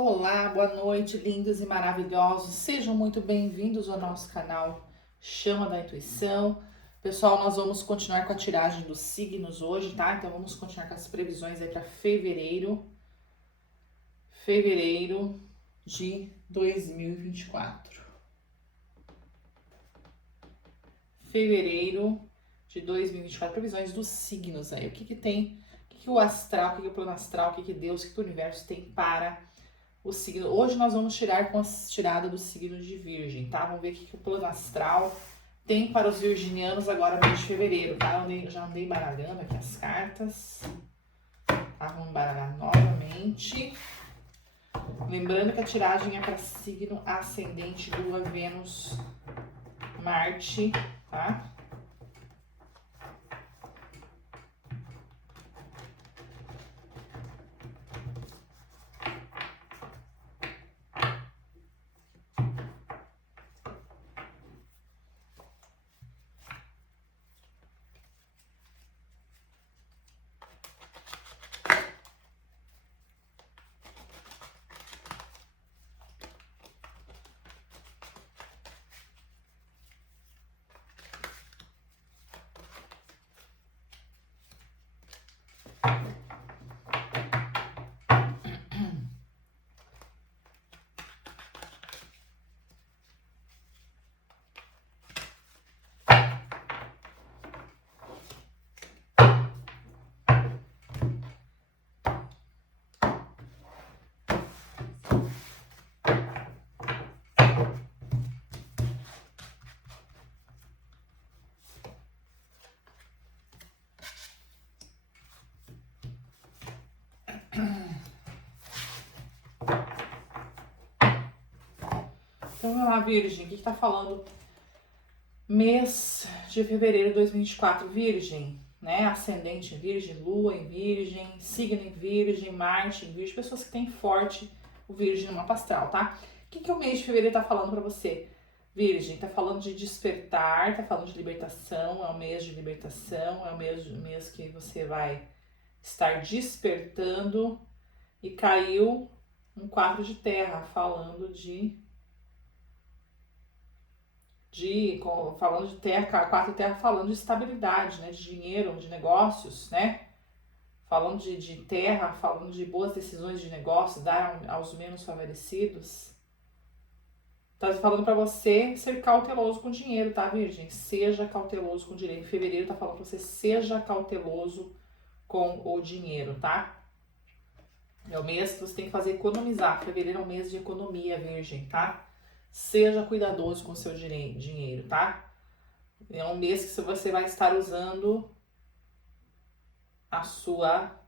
Olá, boa noite, lindos e maravilhosos. Sejam muito bem-vindos ao nosso canal Chama da Intuição. Pessoal, nós vamos continuar com a tiragem dos signos hoje, tá? Então vamos continuar com as previsões aí para fevereiro de 2024. Fevereiro de 2024, previsões dos signos aí. O que tem, o que o astral, o que o plano astral, o que Deus, o que o universo tem para o signo. Hoje nós vamos tirar com a tirada do signo de Virgem, tá? Vamos ver o que o plano astral tem para os virginianos agora mês de fevereiro, tá? Eu já andei baralhando aqui as cartas, tá? Vamos baralhar novamente. Lembrando que a tiragem é para signo ascendente, Lua, Vênus, Marte, tá? Então vamos lá, Virgem, o que tá falando? Mês de fevereiro de 2024, Virgem, né? Ascendente em Virgem, Lua em Virgem, signo em Virgem, Marte em Virgem, pessoas que têm forte o Virgem no mapa astral, tá? O que o mês de fevereiro tá falando pra você? Virgem, tá falando de despertar, tá falando de libertação, é o mês de libertação, é o mês que você vai estar despertando. E caiu um quadro de terra falando falando de terra, quatro de terra falando de estabilidade, né, de dinheiro, de negócios, né, falando de terra, falando de boas decisões de negócio, dar aos menos favorecidos. Tá falando para você ser cauteloso com o dinheiro, tá, Virgem? Seja cauteloso com o dinheiro. Em fevereiro tá falando pra você seja cauteloso com o dinheiro, tá? É o mês que você tem que fazer economizar. Fevereiro é um mês de economia, Virgem, tá? Seja cuidadoso com o seu dinheiro, tá? É um mês que você vai estar usando a sua...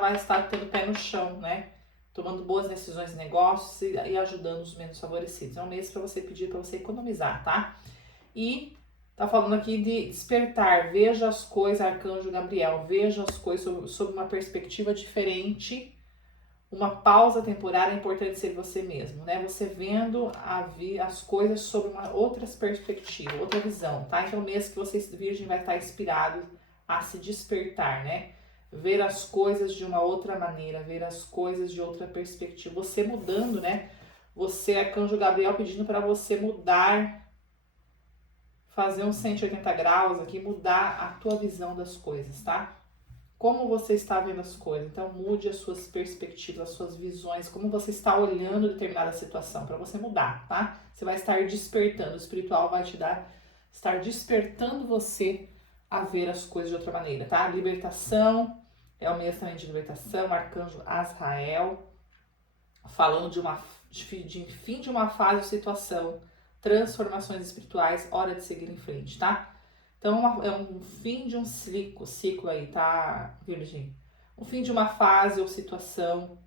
vai estar tendo pé no chão, né? Tomando boas decisões em negócios e ajudando os menos favorecidos. É um mês para você pedir para você economizar, tá? E tá falando aqui de despertar. Veja as coisas, Arcanjo Gabriel. Veja as coisas sob uma perspectiva diferente. Uma pausa temporária é importante ser você mesmo, né? Você vendo as coisas sob uma outra perspectiva, outra visão, tá? Então, mês que você, Virgem, vai estar inspirado a se despertar, né? Ver as coisas de uma outra maneira, ver as coisas de outra perspectiva. Você mudando, né? Você, Arcanjo Gabriel, pedindo para você mudar, fazer um 180 graus aqui, mudar a tua visão das coisas, tá? Como você está vendo as coisas. Então, mude as suas perspectivas, as suas visões, como você está olhando determinada situação, para você mudar, tá? Você vai estar despertando, o espiritual vai estar despertando você a ver as coisas de outra maneira, tá? Libertação, é o mês também de libertação, Arcanjo Azrael, falando de fim de uma fase ou situação, transformações espirituais, hora de seguir em frente, tá? Então, é um fim de um ciclo aí, tá, Virgem? O fim de uma fase ou situação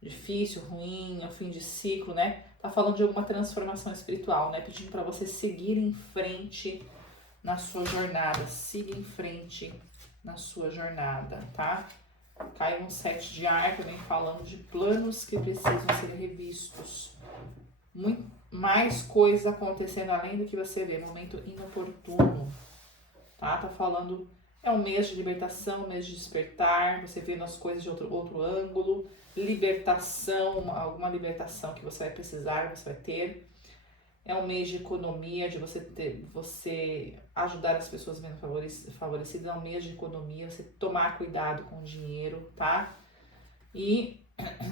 difícil, ruim, é um fim de ciclo, né? Tá falando de alguma transformação espiritual, né? Pedindo para você seguir em frente na sua jornada. Siga em frente na sua jornada, tá? Cai um 7 de ar também falando de planos que precisam ser revistos. Muito mais coisas acontecendo além do que você vê. Momento inoportuno. Tá falando É um mês de libertação, um mês de despertar, você vendo as coisas de outro ângulo, libertação, alguma libertação que você vai precisar, você vai ter. É um mês de economia, de você ajudar as pessoas menos favorecidas. É um mês de economia, você tomar cuidado com o dinheiro, tá? E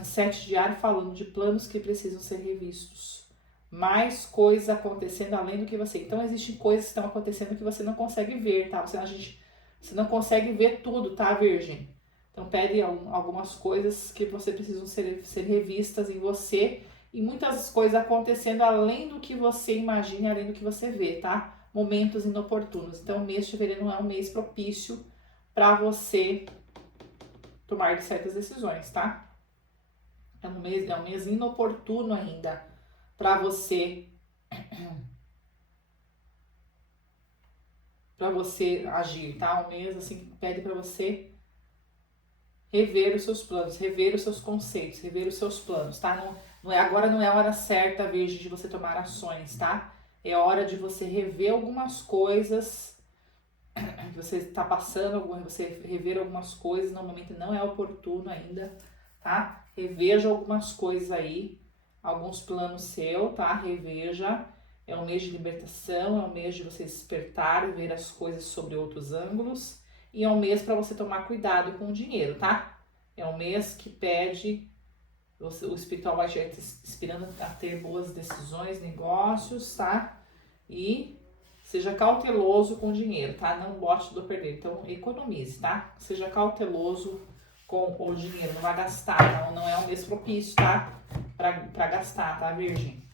7 diário falando de planos que precisam ser revistos. Mais coisas acontecendo além do que você. Então, existem coisas que estão acontecendo que você não consegue ver, tá? Você não consegue ver tudo, tá, Virgem? Então, pede algumas coisas que você precisam ser revistas em você. E muitas coisas acontecendo além do que você imagina, além do que você vê, tá? Momentos inoportunos. Então, o mês de fevereiro não é um mês propício para você tomar certas decisões, tá? É um mês inoportuno ainda para você agir, tá? Um mês assim que pede para você rever os seus planos, rever os seus conceitos, rever os seus planos, tá? Agora não é a hora certa, Virgem, de você tomar ações, tá? É hora de você rever algumas coisas que você está passando, você rever algumas coisas, no momento não é oportuno ainda, tá? Reveja algumas coisas aí, alguns planos seu, tá? Reveja. É um mês de libertação, é um mês de você despertar, ver as coisas sobre outros ângulos. E é um mês para você tomar cuidado com o dinheiro, tá? É um mês que pede, o espiritual vai te inspirando a ter boas decisões, negócios, tá? E seja cauteloso com o dinheiro, tá? Não bote tudo a perder. Então, economize, tá? Seja cauteloso com o dinheiro. Não vai gastar, não é um mês propício, tá? Pra gastar, tá, Virgem?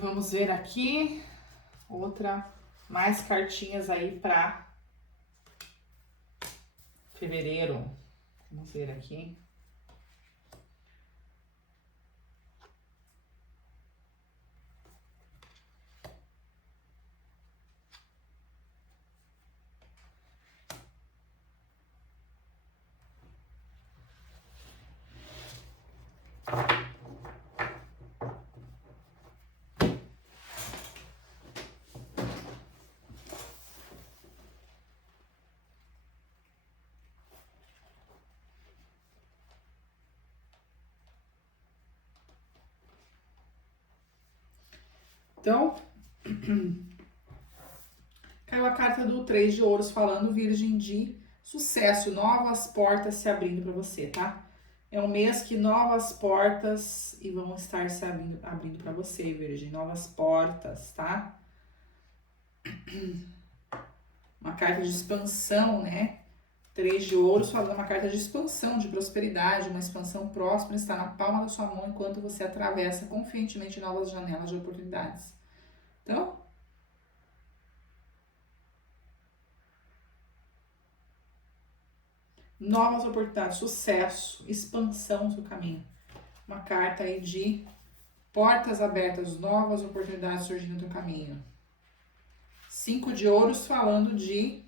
Vamos ver aqui mais cartinhas aí para fevereiro. Vamos ver aqui. Então, caiu a carta do 3 de ouros falando, Virgem, de sucesso, novas portas se abrindo para você, tá? É um mês que novas portas vão estar se abrindo para você, Virgem, novas portas, tá? Uma carta de expansão, né? 3 de ouros falando uma carta de expansão, de prosperidade, uma expansão próspera está na palma da sua mão enquanto você atravessa confiantemente novas janelas de oportunidades. Então, novas oportunidades, sucesso, expansão no seu caminho. Uma carta aí de portas abertas, novas oportunidades surgindo no teu caminho. 5 de ouros falando de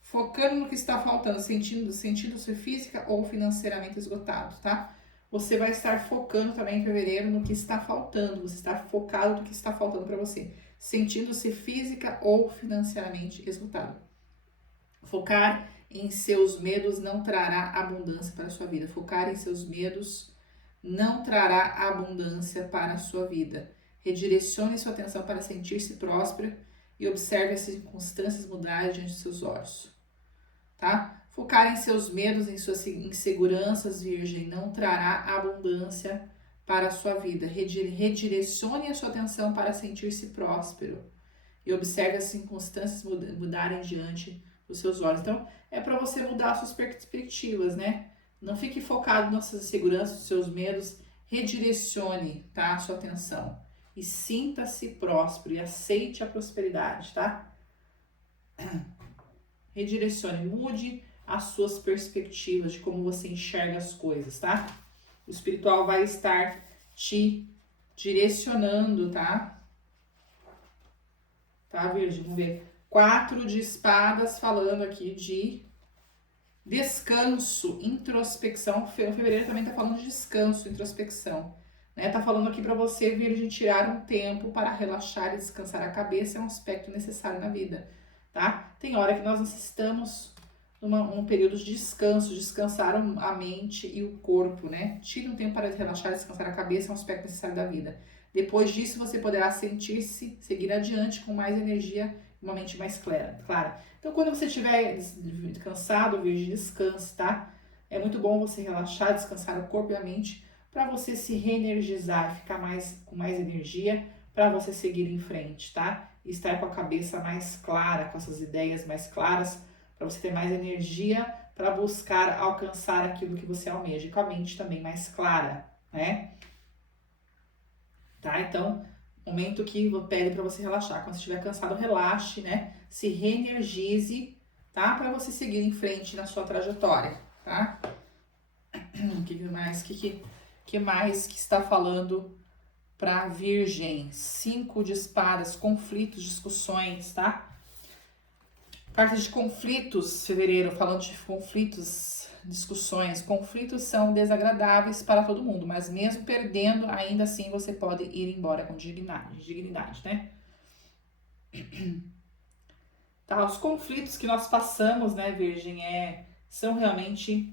focando no que está faltando, sentindo-se física ou financeiramente esgotado, tá? Você vai estar focando também em fevereiro no que está faltando, você está focado no que está faltando para você, sentindo-se física ou financeiramente esgotado. Focar em seus medos não trará abundância para a sua vida. Focar em seus medos não trará abundância para a sua vida. Redirecione sua atenção para sentir-se próspera e observe as circunstâncias mudarem diante de seus olhos, tá? Focar em seus medos, em suas inseguranças, Virgem, não trará abundância para a sua vida. Redirecione a sua atenção para sentir-se próspero e observe as circunstâncias mudarem diante dos seus olhos. Então, é para você mudar suas perspectivas, né? Não fique focado nas suas inseguranças, nos seus medos. Redirecione, tá, a sua atenção e sinta-se próspero e aceite a prosperidade, tá? Redirecione, mude as suas perspectivas de como você enxerga as coisas, tá? O espiritual vai estar te direcionando, tá? Tá, Virgem? Vamos ver. 4 de espadas falando aqui de descanso, introspecção. Fevereiro também tá falando de descanso, introspecção. Né? Tá falando aqui para você, Virgem, tirar um tempo para relaxar e descansar a cabeça. É um aspecto necessário na vida, tá? Tem hora que nós necessitamos um período de descanso, descansar a mente e o corpo, né? Tire um tempo para relaxar e descansar a cabeça, é um aspecto necessário da vida. Depois disso, você poderá sentir-se, seguir adiante com mais energia e uma mente mais clara. Então, quando você estiver cansado, Virgem, descanse, tá? É muito bom você relaxar, descansar o corpo e a mente para você se reenergizar, ficar com mais energia para você seguir em frente, tá? E estar com a cabeça mais clara, com essas ideias mais claras, para você ter mais energia para buscar alcançar aquilo que você almeja, e com a mente também mais clara, né? Tá? Então, momento que eu pede para você relaxar. Quando você estiver cansado, relaxe, né? Se reenergize, tá? Para você seguir em frente na sua trajetória, tá? Que mais que está falando para Virgem? 5 de espadas, conflitos, discussões, tá? Carta de conflitos, fevereiro, falando de conflitos, discussões. Conflitos são desagradáveis para todo mundo, mas mesmo perdendo, ainda assim você pode ir embora com dignidade, né? Tá, os conflitos que nós passamos, né, Virgem, são realmente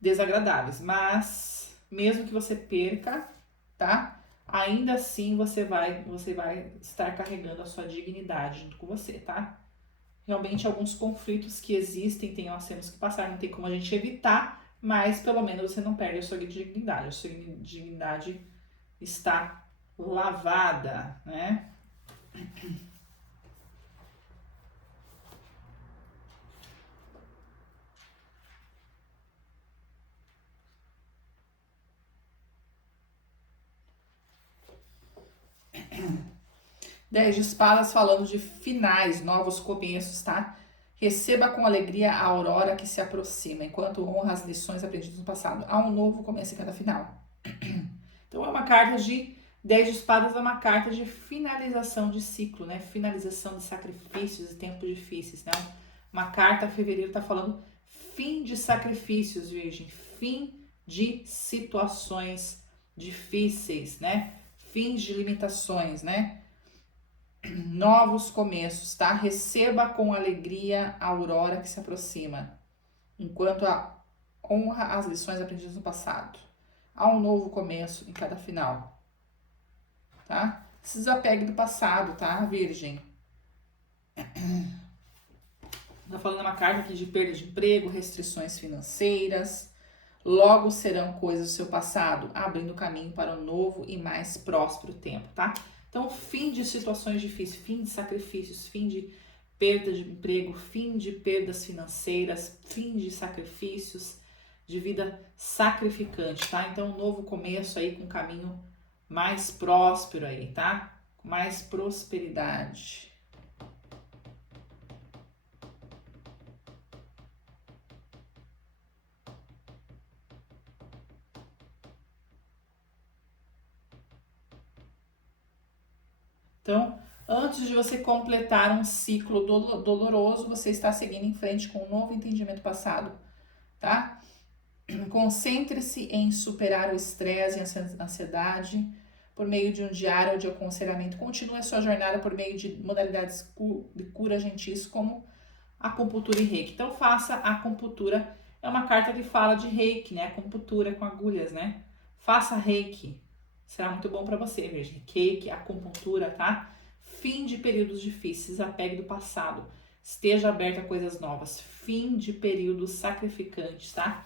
desagradáveis, mas mesmo que você perca, tá? Ainda assim você vai estar carregando a sua dignidade junto com você, tá? Realmente alguns conflitos que existem, nós temos que passar, não tem como a gente evitar, mas pelo menos você não perde a sua dignidade. A sua dignidade está lavada, né? Dez de espadas falando de finais, novos começos, tá? Receba com alegria a aurora que se aproxima, enquanto honra as lições aprendidas no passado. Há um novo começo em cada final. Então é uma carta de 10 de espadas, é uma carta de finalização de ciclo, né? Finalização de sacrifícios e tempos difíceis, né? Uma carta, fevereiro, tá falando fim de sacrifícios, Virgem. Fim de situações difíceis, né? Fins de limitações, né? Novos começos, tá? Receba com alegria a aurora que se aproxima, enquanto honra as lições aprendidas no passado. Há um novo começo em cada final, tá? Se desapegue do passado, tá, Virgem? Tá falando uma carta aqui de perda de emprego, restrições financeiras. Logo serão coisas do seu passado, abrindo caminho para um novo e mais próspero tempo, tá? Então, fim de situações difíceis, fim de sacrifícios, fim de perda de emprego, fim de perdas financeiras, fim de sacrifícios, de vida sacrificante, tá? Então, um novo começo aí com um caminho mais próspero aí, tá? Mais prosperidade. Então, antes de você completar um ciclo doloroso, você está seguindo em frente com um novo entendimento passado, tá? Concentre-se em superar o estresse e a ansiedade por meio de um diário de aconselhamento. Continue a sua jornada por meio de modalidades de cura gentis, como acupuntura e reiki. Então, faça a acupuntura. É uma carta que fala de reiki, né? Acupuntura com agulhas, né? Faça reiki. Será muito bom para você, Virgem. Reiki, acupuntura, tá? Fim de períodos difíceis, apegue do passado. Esteja aberto a coisas novas. Fim de períodos sacrificantes, tá?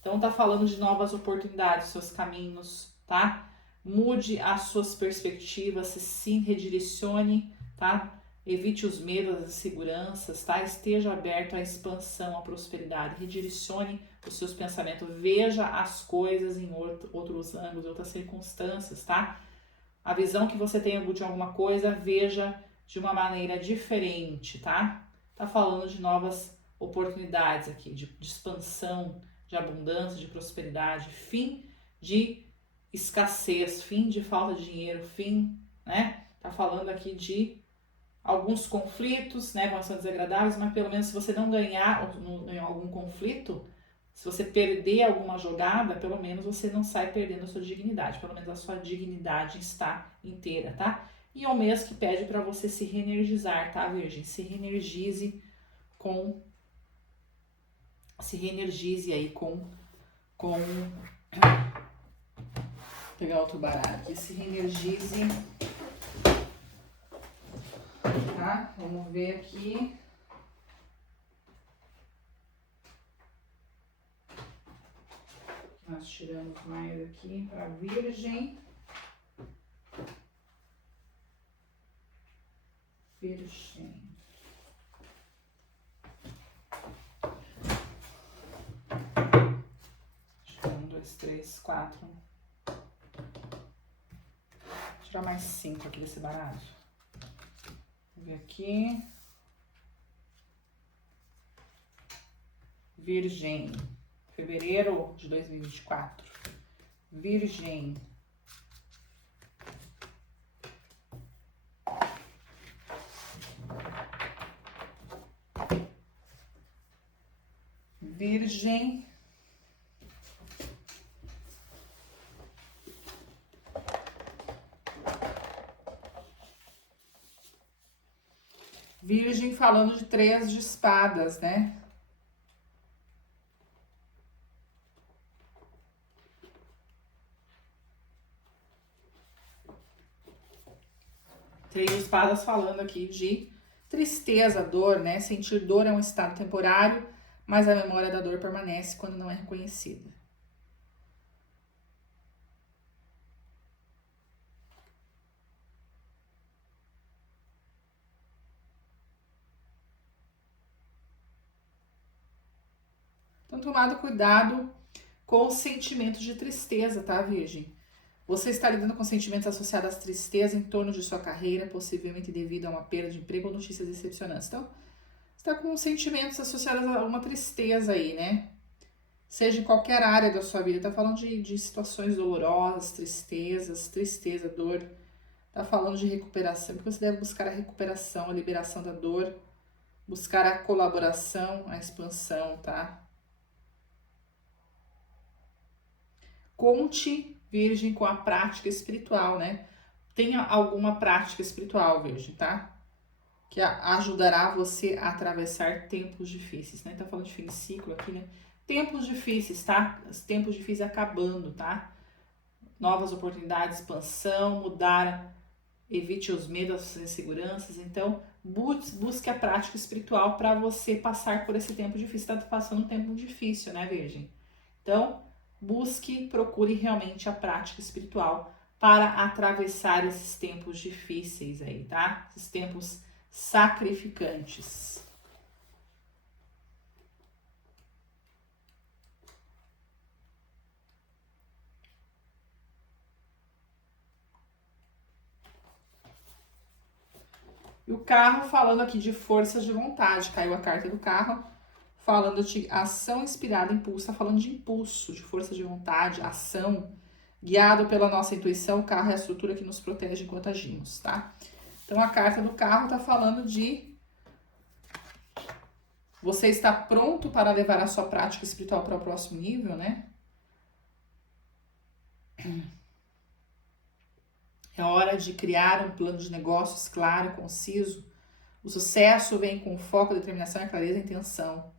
Então tá falando de novas oportunidades, seus caminhos, tá? Mude as suas perspectivas, se redirecione, tá? Evite os medos, as inseguranças, tá? Esteja aberto à expansão, à prosperidade. Redirecione os seus pensamentos. Veja as coisas em outros ângulos, em outras circunstâncias, tá? A visão que você tem de alguma coisa, veja de uma maneira diferente, tá? Tá falando de novas oportunidades aqui, de expansão, de abundância, de prosperidade, fim de escassez, fim de falta de dinheiro, fim, né? Tá falando aqui de alguns conflitos, né? Vão ser desagradáveis, mas pelo menos se você não ganhar em algum conflito, se você perder alguma jogada, pelo menos você não sai perdendo a sua dignidade. Pelo menos a sua dignidade está inteira, tá? E é o mês que pede para você se reenergizar, tá, Virgem? Se reenergize aí com vou pegar outro baralho aqui, se reenergize, tá? Vamos ver aqui. Nós tiramos mais aqui para Virgem. Virgem. Um, dois, três, quatro. Vou tirar mais 5 aqui desse baralho. Vou ver aqui. Virgem. Fevereiro de 2024. Virgem. Virgem. Virgem falando de 3 de espadas, né? Três de espadas falando aqui de tristeza, dor, né? Sentir dor é um estado temporário, mas a memória da dor permanece quando não é reconhecida. Então, tomado cuidado com os sentimentos de tristeza, tá, Virgem? Você está lidando com sentimentos associados à tristeza em torno de sua carreira, possivelmente devido a uma perda de emprego ou notícias decepcionantes. Então, você está com sentimentos associados a uma tristeza aí, né? Seja em qualquer área da sua vida. Está falando de situações dolorosas, tristeza, dor. Está falando de recuperação, porque você deve buscar a recuperação, a liberação da dor, buscar a colaboração, a expansão, tá? Conte, Virgem, com a prática espiritual, né? Tenha alguma prática espiritual, Virgem, tá? Que ajudará você a atravessar tempos difíceis, né? Tá falando de fim de ciclo aqui, né? Tempos difíceis, tá? Os tempos difíceis acabando, tá? Novas oportunidades, expansão, mudar, evite os medos, as inseguranças. Então, busque a prática espiritual para você passar por esse tempo difícil. Tá passando um tempo difícil, né, Virgem? Então, procure realmente a prática espiritual para atravessar esses tempos difíceis aí, tá? Esses tempos sacrificantes. E o carro falando aqui de forças de vontade, caiu a carta do carro, falando de ação inspirada, impulso, tá falando de impulso, de força de vontade, ação, guiado pela nossa intuição. O carro é a estrutura que nos protege enquanto agimos, tá? Então a carta do carro tá falando de você está pronto para levar a sua prática espiritual para o próximo nível, né? É hora de criar um plano de negócios claro, conciso. O sucesso vem com foco, determinação, clareza e intenção.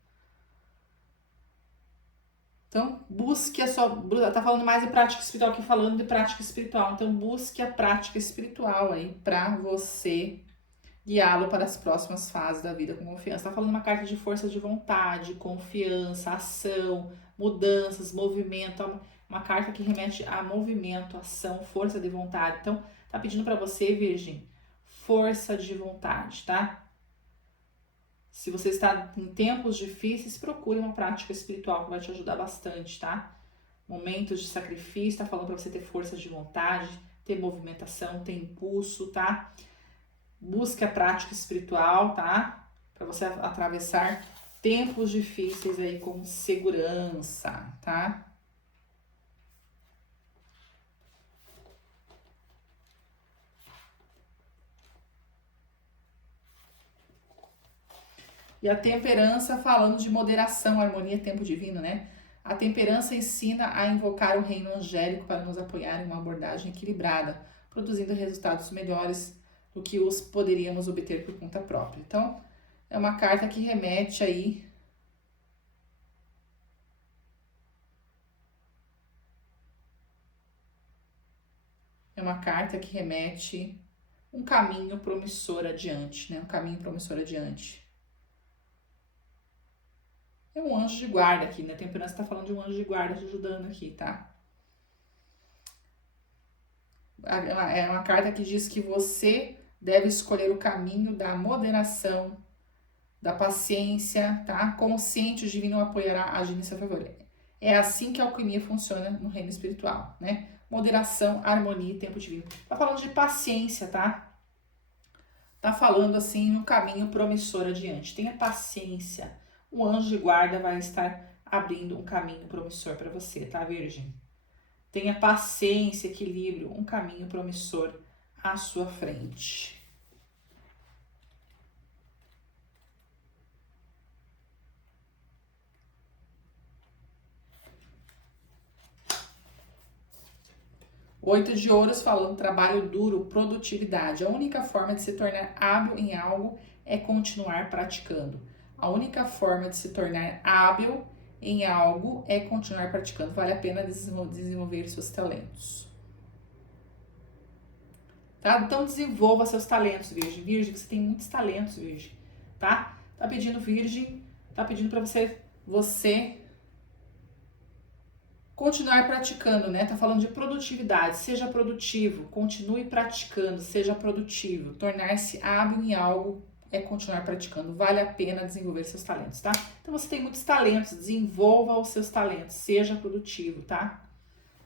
Então, busque a sua... Tá falando mais de prática espiritual que falando de prática espiritual. Então, busque a prática espiritual aí pra você guiá-lo para as próximas fases da vida com confiança. Tá falando uma carta de força de vontade, confiança, ação, mudanças, movimento. Uma carta que remete a movimento, ação, força de vontade. Então, tá pedindo para você, Virgem, força de vontade, tá? Se você está em tempos difíceis, procure uma prática espiritual que vai te ajudar bastante, tá? Momentos de sacrifício, tá falando para você ter força de vontade, ter movimentação, ter impulso, tá? Busque a prática espiritual, tá? Para você atravessar tempos difíceis aí com segurança, tá? E a temperança falando de moderação, harmonia, tempo divino, né? A temperança ensina a invocar o reino angélico para nos apoiar em uma abordagem equilibrada, produzindo resultados melhores do que os poderíamos obter por conta própria. Então, é uma carta que remete aí um caminho promissor adiante, né? Um caminho promissor adiante. É um anjo de guarda aqui, né? A temperança tá falando de um anjo de guarda te ajudando aqui, tá? É uma carta que diz que você deve escolher o caminho da moderação, da paciência, tá? Consciente, o divino apoiará agindo em seu favor. É assim que a alquimia funciona no reino espiritual, né? Moderação, harmonia e tempo divino. Tá falando de paciência, tá? Tá falando assim um caminho promissor adiante. Tenha paciência. O anjo de guarda vai estar abrindo um caminho promissor para você, tá, Virgem? Tenha paciência, equilíbrio, um caminho promissor à sua frente. Oito de ouros falando trabalho duro, produtividade. A única forma de se tornar hábil em algo é continuar praticando. A única forma de se tornar hábil em algo é continuar praticando. Vale a pena desenvolver seus talentos. Tá? Então desenvolva seus talentos, Virgem. Virgem, você tem muitos talentos, Virgem. Tá? Tá pedindo, Virgem, tá pedindo para você continuar praticando, né? Tá falando de produtividade. Seja produtivo, continue praticando, seja produtivo. Tornar-se hábil em algo é continuar praticando. Vale a pena desenvolver seus talentos, tá? Então você tem muitos talentos, desenvolva os seus talentos. Seja produtivo, tá?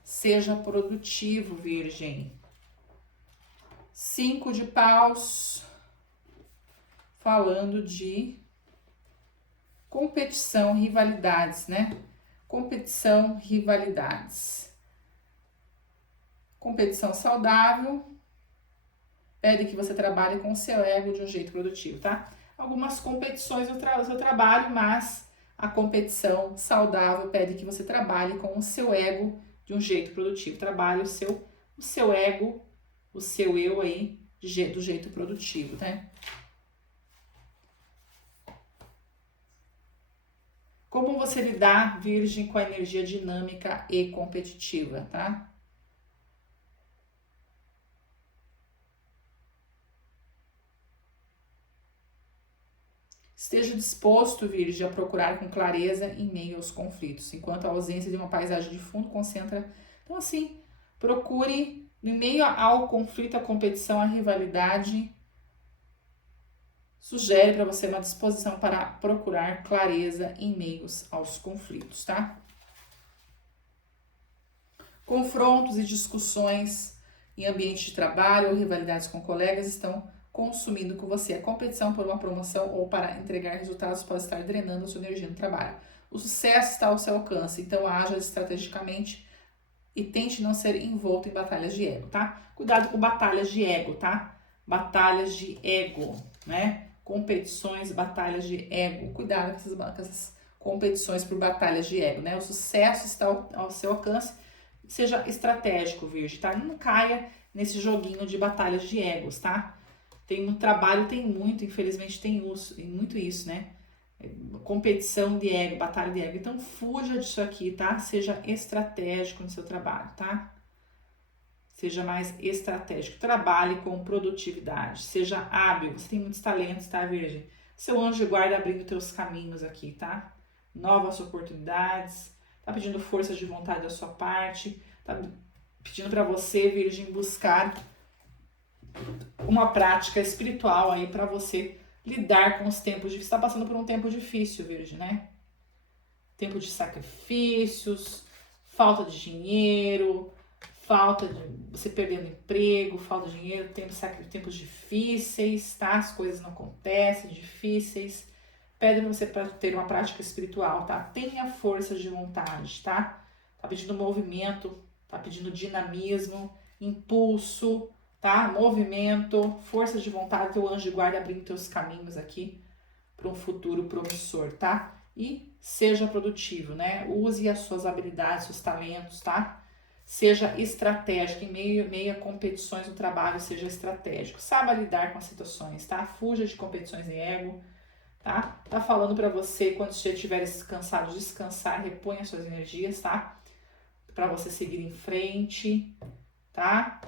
Seja produtivo, Virgem. 5 de paus, falando de competição, rivalidades, né? Competição, rivalidades. Competição saudável pede que você trabalhe com o seu ego de um jeito produtivo, tá? Algumas competições no seu trabalho, mas a competição saudável pede que você trabalhe com o seu ego de um jeito produtivo. Trabalhe o seu ego, o seu eu aí do jeito produtivo, né? Como você lidar, Virgem, com a energia dinâmica e competitiva, tá? Esteja disposto, Virgem, a procurar com clareza em meio aos conflitos, enquanto a ausência de uma paisagem de fundo concentra. Então, assim, procure, em meio ao conflito, à competição, à rivalidade, sugere para você uma disposição para procurar clareza em meio aos conflitos, tá? Confrontos e discussões em ambiente de trabalho ou rivalidades com colegas estão consumindo com você. A competição por uma promoção ou para entregar resultados pode estar drenando a sua energia no trabalho. O sucesso está ao seu alcance, então haja estrategicamente e tente não ser envolto em batalhas de ego, tá? Cuidado com batalhas de ego, tá? Batalhas de ego, né? Competições, batalhas de ego. Cuidado com essas competições por batalhas de ego, né? O sucesso está ao seu alcance. Seja estratégico, Virgem, tá? Não caia nesse joguinho de batalhas de egos, tá? No trabalho tem muito, infelizmente tem muito isso, né? competição de ego, batalha de ego. Então, fuja disso aqui, tá? Seja estratégico no seu trabalho, tá? Seja mais estratégico. Trabalhe com produtividade. Seja hábil. Você tem muitos talentos, tá, Virgem? Seu anjo de guarda abrindo teus caminhos aqui, tá? Novas oportunidades. Tá pedindo força de vontade da sua parte. Tá pedindo para você, Virgem, buscar uma prática espiritual aí para você lidar com os tempos difíceis. Você está passando por um tempo difícil, Virgem, né? Tempo de sacrifícios, falta de dinheiro, falta de você perdendo emprego, falta de dinheiro, tempos difíceis, tá? As coisas não acontecem, difíceis. Pede para você ter uma prática espiritual, tá? Tenha força de vontade, tá? Tá pedindo movimento, tá pedindo dinamismo, impulso, tá? Movimento, força de vontade, teu anjo de guarda abrindo teus caminhos aqui para um futuro promissor, tá? E seja produtivo, né? Use as suas habilidades, seus talentos, tá? Seja estratégico, em meio a competições no trabalho, seja estratégico. Saiba lidar com as situações, tá? Fuja de competições de ego, tá? Tá falando para você, quando você estiver cansado, descansar, reponha suas energias, tá? Para você seguir em frente, tá?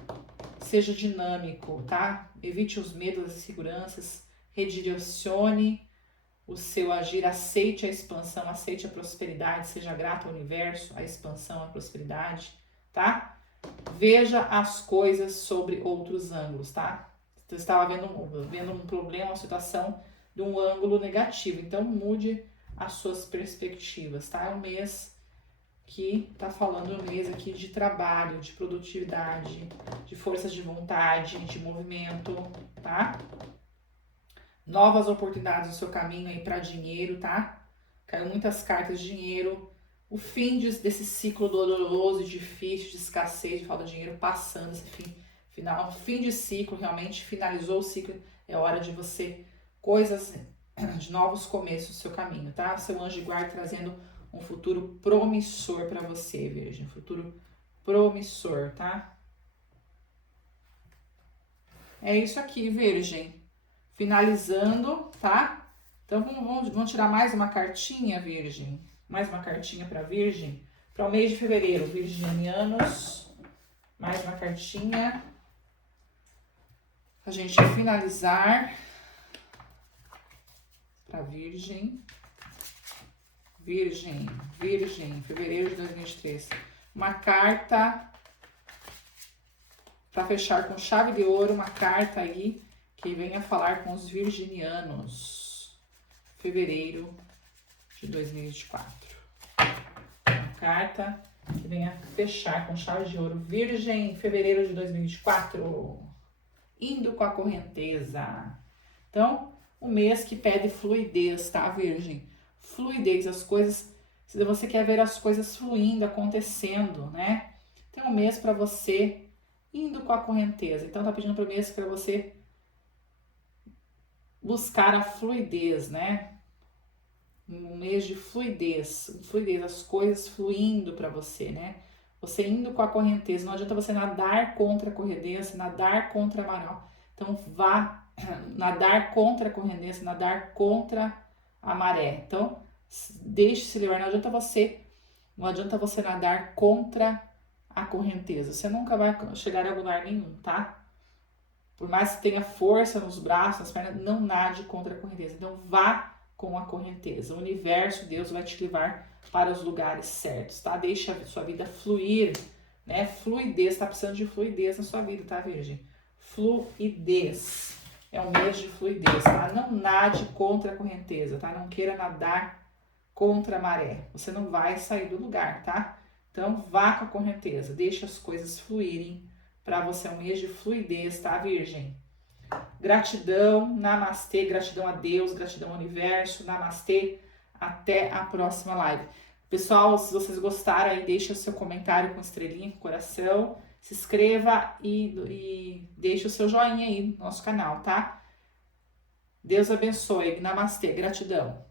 Seja dinâmico, tá? Evite os medos, as inseguranças, redirecione o seu agir, aceite a expansão, aceite a prosperidade, seja grato ao universo, a expansão, a prosperidade, tá? Veja as coisas sobre outros ângulos, tá? Você estava vendo um problema, uma situação de um ângulo negativo, então mude as suas perspectivas, tá? É um mês que tá falando um mês aqui de trabalho, de produtividade, de forças de vontade, de movimento, tá? Novas oportunidades no seu caminho aí para dinheiro, tá? Caiu muitas cartas de dinheiro. O fim desse ciclo doloroso e difícil, de escassez, de falta de dinheiro, passando esse fim de ciclo, realmente finalizou o ciclo. É hora de você, coisas de novos começos no seu caminho, tá? Seu anjo de guarda trazendo um futuro promissor para você, Virgem. Futuro promissor, tá? É isso aqui, Virgem. Finalizando, tá? Então, vamos tirar mais uma cartinha, Virgem. Mais uma cartinha para Virgem. Para o mês de fevereiro, virginianos. Mais uma cartinha. A gente finalizar. Para Virgem. Virgem, fevereiro de 2023. Uma carta para fechar com chave de ouro, uma carta aí que venha falar com os virginianos. Fevereiro de 2024. Uma carta que venha fechar com chave de ouro. Virgem, fevereiro de 2024. Indo com a correnteza. Então, um mês que pede fluidez, tá, Virgem? Fluidez, as coisas, se você quer ver as coisas fluindo, acontecendo, né? Tem um mês para você indo com a correnteza. Então tá pedindo para o mês para você buscar a fluidez, né? Um mês de fluidez, as coisas fluindo para você, né? Você indo com a correnteza, não adianta você nadar contra a correnteza, nadar contra a maré. Então vá nadar contra a correnteza, nadar contra a maré. Então, deixe-se levar. Não adianta você nadar contra a correnteza. Você nunca vai chegar a lugar nenhum, tá? Por mais que tenha força nos braços, nas pernas, não nade contra a correnteza. Então, vá com a correnteza. O universo, Deus vai te levar para os lugares certos, tá? Deixe a sua vida fluir, né? Fluidez, tá precisando de fluidez na sua vida, tá, Virgem? Fluidez. É um mês de fluidez, tá? Não nade contra a correnteza, tá? Não queira nadar contra a maré. Você não vai sair do lugar, tá? Então, vá com a correnteza. Deixe as coisas fluírem para você. É um mês de fluidez, tá, Virgem? Gratidão, namastê, gratidão a Deus, gratidão ao universo, namastê. Até a próxima live. Pessoal, se vocês gostaram, aí deixa o seu comentário com estrelinha, com coração. Se inscreva e deixe o seu joinha aí no nosso canal, tá? Deus abençoe. Namastê. Gratidão.